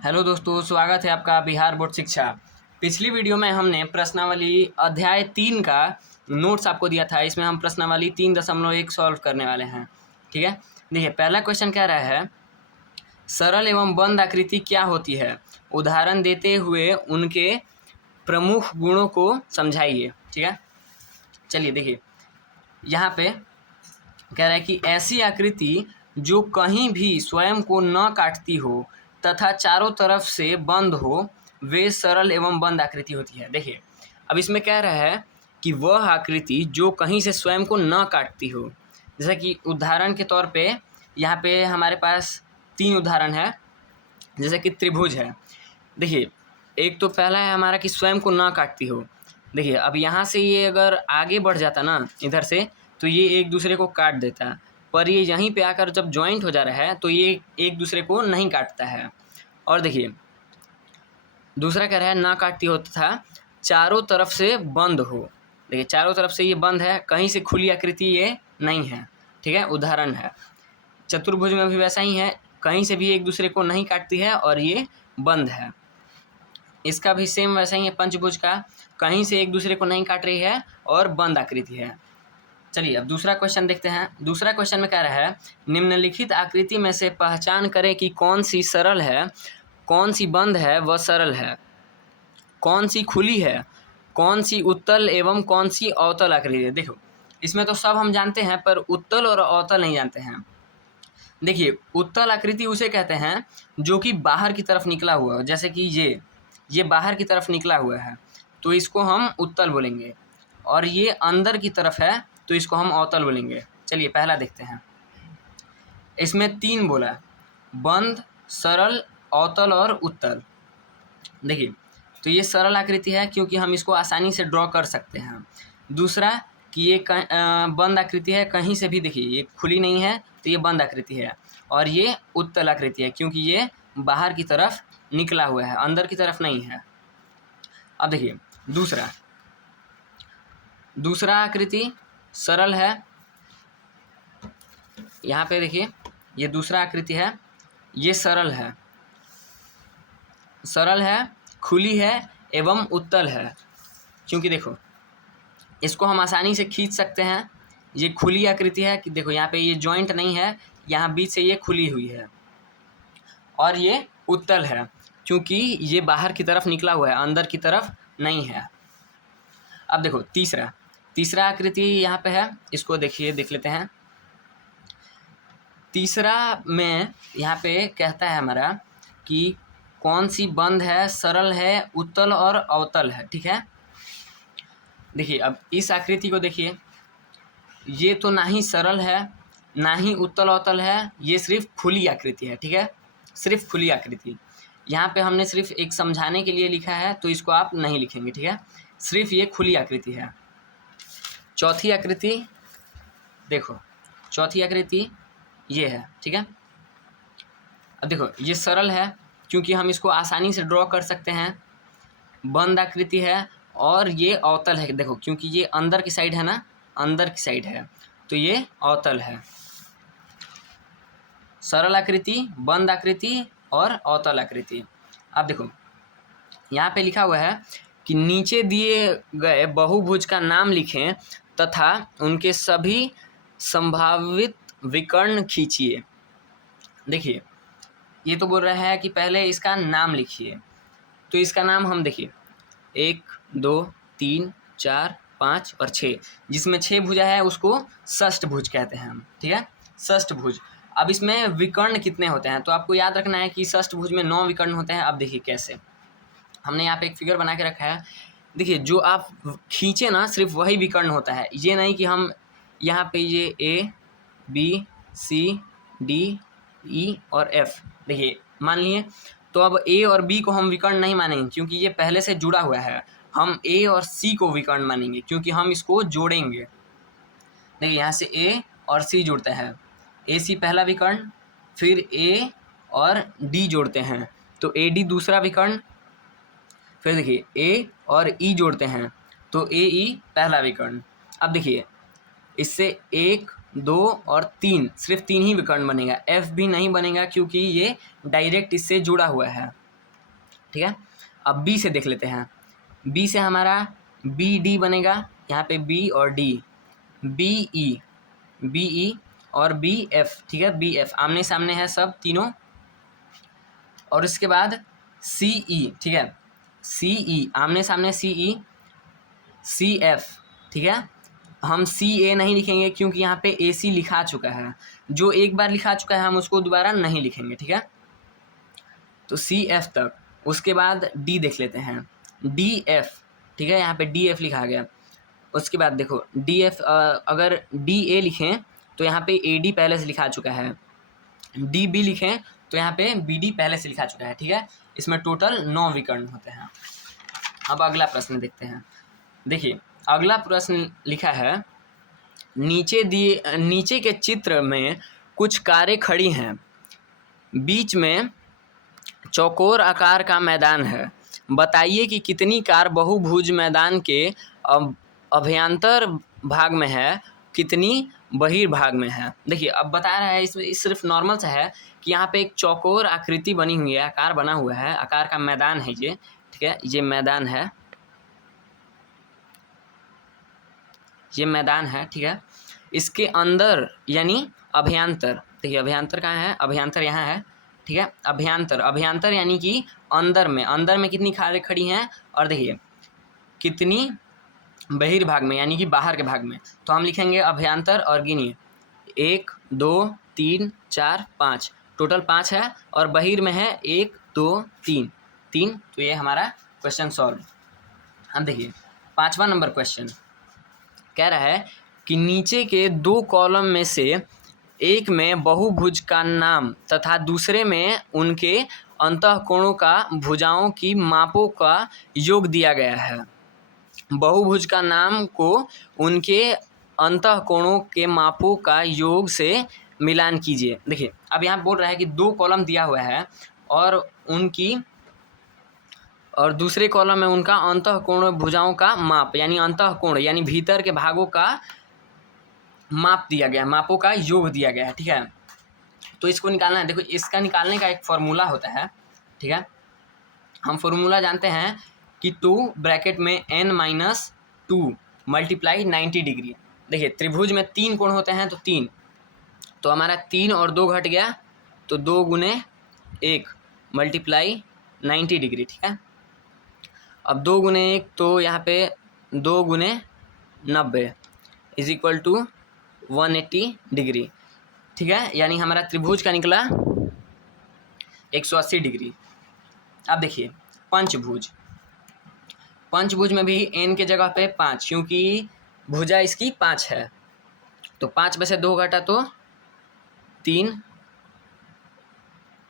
Hello दोस्तों, स्वागत है आपका बिहार बोर्ड शिक्षा। पिछली वीडियो में हमने प्रश्नावली अध्याय 3 का नोट्स आपको दिया था। इसमें हम प्रश्नावली 3.1 सॉल्व करने वाले हैं। ठीक है, देखिए पहला क्वेश्चन कह रहा है सरल एवं बंद आकृति क्या होती है, उदाहरण देते हुए उनके प्रमुख गुणों को समझाइए। ठीक है, चलिए देखिए यहाँ पे कह रहा है कि ऐसी आकृति जो कहीं भी स्वयं को न काटती हो तथा चारों तरफ से बंद हो, वे सरल एवं बंद आकृति होती है। देखिए अब इसमें कह रहा है कि वह आकृति जो कहीं से स्वयं को न काटती हो, जैसा कि उदाहरण के तौर पे यहाँ पे हमारे पास 3 उदाहरण है। जैसे कि त्रिभुज है, देखिए एक तो पहला है हमारा कि स्वयं को न काटती हो। देखिए अब यहाँ से ये अगर आगे बढ़ जाता ना इधर से, तो ये एक दूसरे को काट देता, पर ये यहीं पे आकर जब जॉइंट हो जा रहा है तो ये एक दूसरे को नहीं काटता है। और देखिए दूसरा कह रहा है ना काटती हो तथा चारों तरफ से बंद हो। देखिए चारों तरफ से ये बंद है, कहीं से खुली आकृति ये नहीं है। ठीक है, उदाहरण है। चतुर्भुज में भी वैसा ही है, कहीं से भी एक दूसरे को नहीं काटती है और ये बंद है। इसका भी सेम वैसा ही है, पंचभुज का कहीं से एक दूसरे को नहीं काट रही है और बंद आकृति है। चलिए अब दूसरा क्वेश्चन देखते हैं। दूसरा क्वेश्चन में कह रहा है निम्नलिखित आकृति में से पहचान करें कि कौन सी सरल है, कौन सी बंद है व सरल है, कौन सी खुली है, कौन सी उत्तल एवं कौन सी अवतल आकृति है। देखो इसमें तो सब हम जानते हैं, पर उत्तल और अवतल नहीं जानते हैं। देखिए उत्तल आकृति उसे कहते हैं जो कि बाहर की तरफ निकला हुआ है, जैसे कि ये बाहर की तरफ निकला हुआ है तो इसको हम उत्तल बोलेंगे, और ये अंदर की तरफ है तो इसको हम अवतल बोलेंगे। चलिए पहला देखते हैं। इसमें 3 बोला, बंद, सरल, अवतल और उत्तल। देखिए तो ये सरल आकृति है क्योंकि हम इसको आसानी से ड्रॉ कर सकते हैं। दूसरा कि ये बंद आकृति है, कहीं से भी देखिए ये खुली नहीं है तो ये बंद आकृति है। और ये उत्तल आकृति है क्योंकि ये बाहर की तरफ निकला हुआ है, अंदर की तरफ नहीं है। अब देखिए दूसरा आकृति सरल है। यहाँ पे देखिए ये दूसरा आकृति है, ये सरल है, खुली है एवं उत्तल है। क्योंकि देखो इसको हम आसानी से खींच सकते हैं। ये खुली आकृति है कि देखो यहाँ पे ये जॉइंट नहीं है, यहाँ बीच से ये खुली हुई है। और ये उत्तल है क्योंकि ये बाहर की तरफ निकला हुआ है, अंदर की तरफ नहीं है। अब देखो तीसरा आकृति यहाँ पे है, इसको देखिए देख लेते हैं। तीसरा में यहाँ पे कहता है हमारा कि कौन सी बंद है, सरल है, उत्तल और अवतल है। ठीक है, देखिए अब इस आकृति को देखिए, ये तो ना ही सरल है ना ही उत्तल अवतल है, ये सिर्फ खुली आकृति है। ठीक है, सिर्फ खुली आकृति। यहाँ पे हमने सिर्फ एक समझाने के लिए लिखा है तो इसको आप नहीं लिखेंगे। ठीक है, सिर्फ ये खुली आकृति है। चौथी आकृति देखो, चौथी आकृति ये है। ठीक है, अब देखो ये सरल है क्योंकि हम इसको आसानी से ड्रॉ कर सकते हैं। बंद आकृति है और ये अवतल है, देखो क्योंकि ये अंदर की साइड है ना, अंदर की साइड है तो ये अवतल है। सरल आकृति, बंद आकृति और अवतल आकृति। अब देखो यहाँ पे लिखा हुआ है कि नीचे दिए गए बहुभुज का नाम लिखें तथा उनके सभी संभावित विकर्ण खींचिए। देखिए ये तो बोल रहा है कि पहले इसका नाम लिखिए, तो इसका नाम हम देखिए 1, 2, 3, 4, 5 और 6, जिसमें 6 भुजा है उसको षष्ठभुज कहते हैं हम। ठीक है, षष्ठभुज। अब इसमें विकर्ण कितने होते हैं तो आपको याद रखना है कि षष्ठभुज में 9 विकर्ण होते हैं। अब देखिए कैसे, हमने यहाँ पे एक फिगर बना के रखा है। देखिए जो आप खींचे ना सिर्फ वही विकर्ण होता है, ये नहीं कि हम यहाँ पे ये A, B, C, D, E और F देखिए मान लिए, तो अब A और B को हम विकर्ण नहीं मानेंगे क्योंकि ये पहले से जुड़ा हुआ है। हम A और C को विकर्ण मानेंगे क्योंकि हम इसको जोड़ेंगे। देखिए यहाँ से A और C जुड़ते हैं, AC पहला विकर्ण, फिर A और D जोड़ते हैं तो AD दूसरा विकर्ण, फिर देखिए A और E जोड़ते हैं तो AE पहला विकर्ण। अब देखिए इससे 1, 2 और 3 सिर्फ 3 ही विकर्ण बनेगा, F भी नहीं बनेगा क्योंकि ये डायरेक्ट इससे जुड़ा हुआ है। ठीक है। अब बी से देख लेते हैं। बी से हमारा बी डी बनेगा, यहाँ पे बी और डी, बी ई और बी एफ, ठीक है। बी एफ आमने सामने है सब तीनों। और उसके बाद सी ई, ठीक है, सी ई आमने सामने, सी ई, सी एफ, ठीक है। हम सी ए नहीं लिखेंगे क्योंकि यहाँ पे ए सी लिखा चुका है, जो एक बार लिखा चुका है हम उसको दोबारा नहीं लिखेंगे, ठीक है। तो सी एफ तक, उसके बाद डी देख लेते हैं, डी एफ, ठीक है, यहाँ पे डी एफ लिखा गया। उसके बाद देखो डी एफ, अगर डी ए लिखें तो यहाँ पे ए डी पहले से लिखा चुका है, डी बी लिखें तो यहाँ पे बी डी पहले से लिखा चुका है, ठीक है। इसमें टोटल 9 विकर्ण होते हैं। अब अगला प्रश्न देखते हैं। देखिए अगला प्रश्न लिखा है, नीचे के चित्र में कुछ कारें खड़ी हैं, बीच में चौकोर आकार का मैदान है, बताइए कि कितनी कार बहुभुज मैदान के अभ्यंतर भाग में है, कितनी बहिर्भाग में है। देखिए अब बता रहा है, इसमें सिर्फ नॉर्मल सा है कि यहाँ पे एक चौकोर आकृति बनी हुई है, आकार बना हुआ है, आकार का मैदान है ये, ठीक है, ये मैदान है, ये मैदान है, ठीक है। इसके अंदर यानी अभ्यंतर, देखिए अभ्यंतर कहाँ है, अभ्यंतर यहाँ है, ठीक है। अभ्यंतर यानी कि अंदर में कितनी कारें खड़ी हैं, और देखिए कितनी बहिर्भाग में यानी कि बाहर के भाग में। तो हम लिखेंगे अभ्यंतर और गिनिए 1 2 3 4 5, टोटल 5 है, और बहिर में है 1 2 3 3। तो ये हमारा क्वेश्चन सॉल्व। अब देखिए 5वां नंबर क्वेश्चन कह रहा है कि नीचे के 2 कॉलम में से एक में बहुभुज का नाम तथा दूसरे में उनके अंतःकोणों का भुजाओं की मापों का योग दिया गया है। बहुभुज का नाम को उनके अंतःकोणों के मापों का योग से मिलान कीजिए। देखिए अब यहाँ बोल रहा है कि 2 कॉलम दिया हुआ है और दूसरे कॉलम में उनका अंतःकोण भुजाओं का माप यानी अंतःकोण यानी भीतर के भागों का माप दिया गया, मापों का योग दिया गया है, ठीक है। तो इसको निकालना है। देखो इसका निकालने का एक फॉर्मूला होता है, ठीक है। हम फॉर्मूला जानते हैं कि 2 ब्रैकेट में n-2 मल्टीप्लाई 90 डिग्री। देखिए त्रिभुज में 3 कोण होते हैं, तो 3, तो हमारा 3 और 2 घट गया, तो 2 गुने 1 मल्टीप्लाई 90 डिग्री, ठीक है। अब 2 गुने 1 तो यहाँ पे 2 गुने 90 इज इक्वल टू 180 डिग्री, ठीक है। यानी हमारा त्रिभुज का निकला 180 डिग्री। अब देखिए पंचभुज में भी n के जगह पे 5, क्योंकि भुजा इसकी 5 है, तो 5 में से 2 घटा तो 3,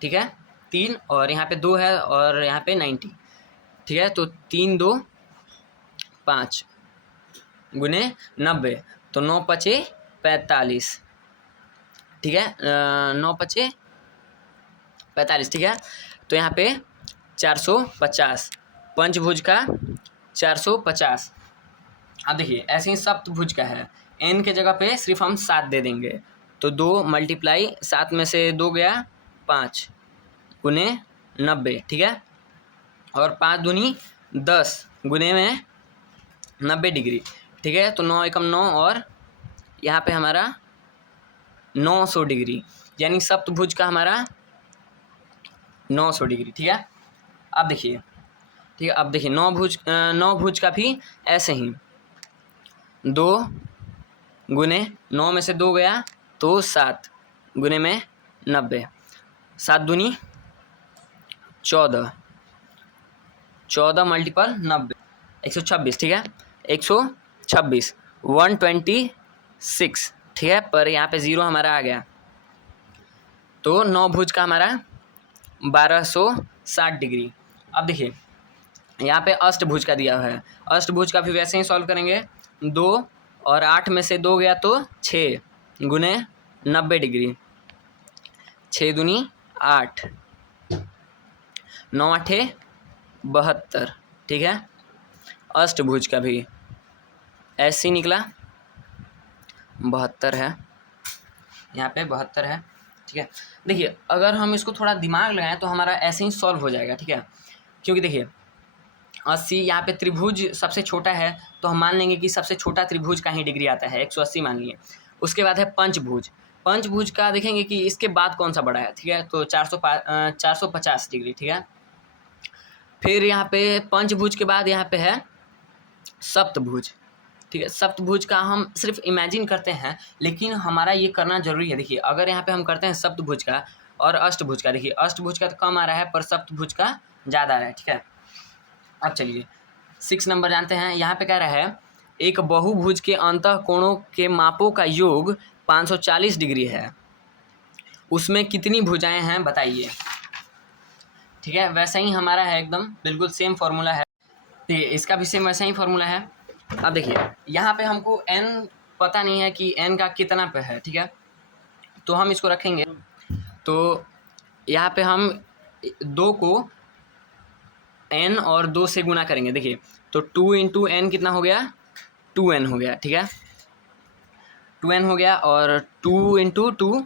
ठीक है, 3 और यहाँ पे 2 है और यहाँ पे 90, ठीक है। तो 3 2 5 गुने 90, तो 9 पचे 45, ठीक है, 9 पचे 45, ठीक है। तो यहाँ पे 450, पंचभुज का 450। अब देखिए ऐसे ही सप्तभुज का है, n के जगह पे सिर्फ हम 7 दे देंगे, तो 2 मल्टीप्लाई 7 में से 2 गया 5 गुने 90, ठीक है। और 5 दूनी 10 गुने में 90 डिग्री, ठीक है। तो 9 एकम 9 और यहाँ पे हमारा 900 डिग्री, यानी सप्तभुज का हमारा 900 डिग्री, ठीक है। अब देखिए, ठीक है, अब देखिए 9 भुज का भी ऐसे ही 2 गुने 9 में से 2 गया तो 7 गुने में 90, 7 दूनी 14, 14 मल्टीपल 90 126, ठीक है, 126 126, ठीक है। पर यहाँ पे 0 हमारा आ गया, तो 9 भुज का हमारा 1260 डिग्री। अब देखिए यहाँ पे अष्टभुज का दिया हुआ है, अष्टभुज का भी वैसे ही सॉल्व करेंगे। 2 और 8 में से 2 गया तो 6 गुने 90 डिग्री, 6 दूनी 8, 9 8 72, ठीक है। अष्टभुज का भी ऐसे ही निकला 72 है, यहाँ पे 72 है, ठीक है। देखिए अगर हम इसको थोड़ा दिमाग लगाएं तो हमारा ऐसे ही सॉल्व हो जाएगा, ठीक है। क्योंकि देखिए 80 यहाँ पे त्रिभुज सबसे छोटा है, तो हम मान लेंगे कि सबसे छोटा त्रिभुज का ही डिग्री आता है, 180 मान लिए। उसके बाद है पंचभुज। पंचभुज का देखेंगे कि इसके बाद कौन सा बड़ा है, ठीक है, तो 450 डिग्री, ठीक है। फिर यहाँ पे पंचभुज के बाद यहाँ पे है सप्तभुज, ठीक है। सप्तभुज का हम सिर्फ इमेजिन करते हैं, लेकिन हमारा ये करना जरूरी है। देखिए अगर यहाँ पे हम करते हैं सप्तभुज का और अष्टभुज का, देखिए अष्टभुज का तो कम आ रहा है पर सप्तभुज का ज़्यादा आ रहा है, ठीक है। अब चलिए 6 नंबर जानते हैं। यहाँ पे कह रहा है एक बहुभुज के अंतः कोणों के मापों का योग 540 डिग्री है, उसमें कितनी भुजाएं हैं बताइए, ठीक है। वैसा ही हमारा है, एकदम बिल्कुल सेम फॉर्मूला है, ठीक है, इसका भी सेम वैसा ही फॉर्मूला है। अब देखिए यहाँ पे हमको n पता नहीं है कि n का कितना पे है, ठीक है, तो हम इसको रखेंगे। तो यहाँ पे हम 2 को n और 2 से गुना करेंगे, देखिए तो 2 इंटू n कितना हो गया, 2n हो गया, ठीक है, 2n हो गया। और 2 इंटू 2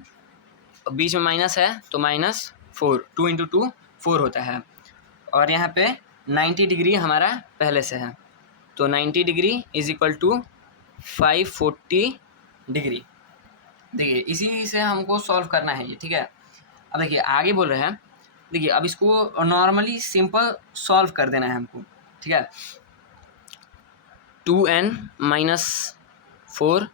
बीच में माइनस है तो -4, 2 इंटू 2 4 होता है। और यहाँ पे 90 डिग्री हमारा पहले से है, तो 90 degree is equal to 540 degree. देखिए इसी से हमको सॉल्व करना है ये, ठीक है। अब देखिए आगे बोल रहे हैं, देखिए अब इसको नॉर्मली सिंपल सॉल्व कर देना है हमको, ठीक है। 2n - 4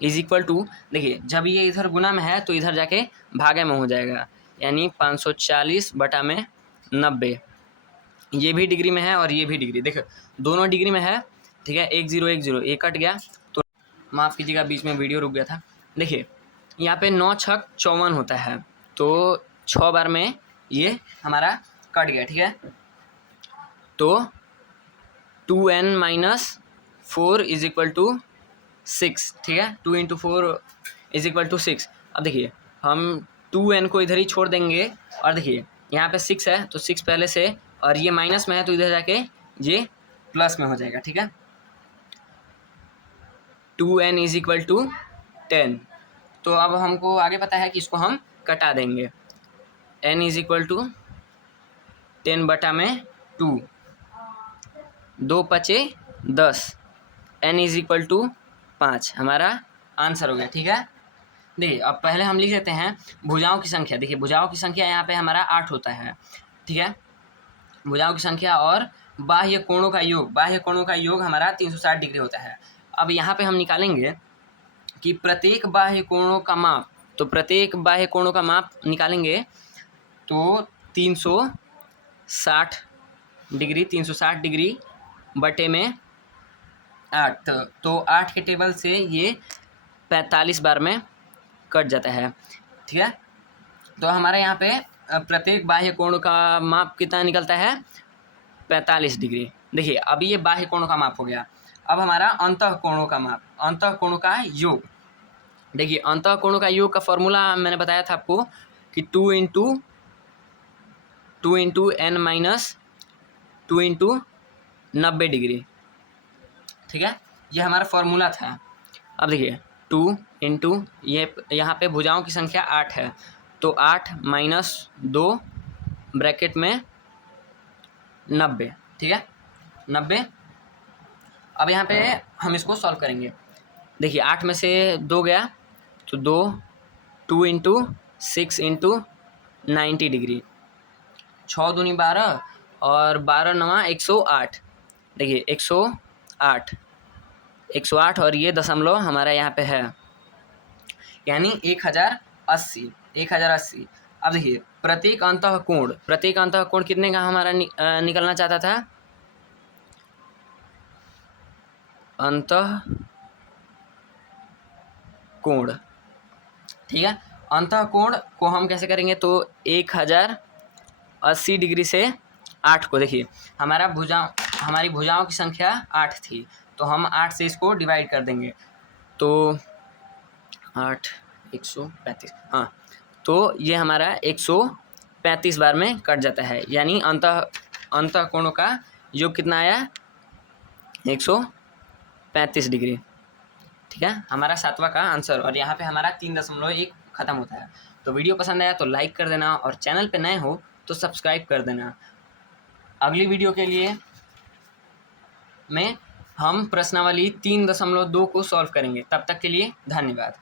इज इक्वल टू, देखिए जब ये इधर गुना में है तो इधर जाके भागे में हो जाएगा, यानी 540/90। ये भी डिग्री में है और ये भी डिग्री, देखो दोनों डिग्री में है, ठीक है। 1 0 1 0 ये कट गया, तो माफ़ कीजिएगा बीच में वीडियो रुक गया था। देखिए यहाँ पे 9 छक 54 होता है, तो 6 बार में ये हमारा कट गया, ठीक है। तो 2n - 4 इज इक्वल टू 6, ठीक है, 2 इंटू 4 इज इक्वल टू 6। अब देखिए हम 2n को इधर ही छोड़ देंगे, और देखिए यहाँ पे 6 है तो 6 पहले से, और ये माइनस में है तो इधर जाके ये प्लस में हो जाएगा, ठीक है। 2n is equal to 10। तो अब हमको आगे पता है कि इसको हम कटा देंगे, n इज इक्वल टू 10/2, 2 पचे 10, n इज इक्वल टू 5 हमारा आंसर हो गया, ठीक है। देखिए अब पहले हम लिख लेते हैं भुजाओं की संख्या। देखिए भुजाओं की संख्या यहाँ पे हमारा 8 होता है, ठीक है, भुजाओं की संख्या। और बाह्य कोणों का योग, बाह्य कोणों का योग हमारा 360 डिग्री होता है। अब यहाँ पे हम निकालेंगे कि प्रत्येक बाह्य कोणों का माप, तो प्रत्येक बाह्य कोणों का माप निकालेंगे तो 360 डिग्री, 360 डिग्री बटे में 8, तो 8 के टेबल से ये 45 बार में कट जाता है, ठीक है। तो हमारे यहाँ पे प्रत्येक बाह्य कोण का माप कितना निकलता है, 45 डिग्री। देखिए अभी ये बाह्य कोणों का माप हो गया। अब हमारा अंतः कोणों का माप, अंतः कोणों का योग। देखिए अंतः कोणों का योग का फॉर्मूला मैंने बताया था आपको कि 2 इंटू n - 2 इंटू 90 डिग्री, ठीक है, ये हमारा फॉर्मूला था। अब देखिए 2 इंटू ये यहाँ पे भुजाओं की संख्या 8 है, तो 8 - 2 ब्रैकेट में 90, ठीक है, 90। अब यहाँ पे हम इसको सॉल्व करेंगे। देखिए 8 में से 2 गया तो 2 इंटू 6 इंटू 90 डिग्री, 6 दूनी 12 और 12 9 108। देखिए 108 और ये दशमलव हमारा यहाँ पे है, यानी 1080, 1080। अब देखिए प्रत्येक अंतः कोण कितने का हमारा निकलना चाहता था, अंतः कोण, ठीक है। अंतः कोण को हम कैसे करेंगे, तो 1080 डिग्री से 8 को, देखिए हमारी भुजाओं की संख्या 8 थी, तो हम 8 से इसको डिवाइड कर देंगे, तो 8 135, हाँ, तो ये हमारा 135 बार में कट जाता है, यानी अंतः कोणों का योग कितना आया, 135 डिग्री, ठीक है, हमारा 7वां का आंसर। और यहाँ पे हमारा 3.1 खत्म होता है। तो वीडियो पसंद आया तो लाइक कर देना, और चैनल पे नए हो तो सब्सक्राइब कर देना। अगली वीडियो के लिए में हम प्रश्नावली 3.2 को सॉल्व करेंगे। तब तक के लिए धन्यवाद।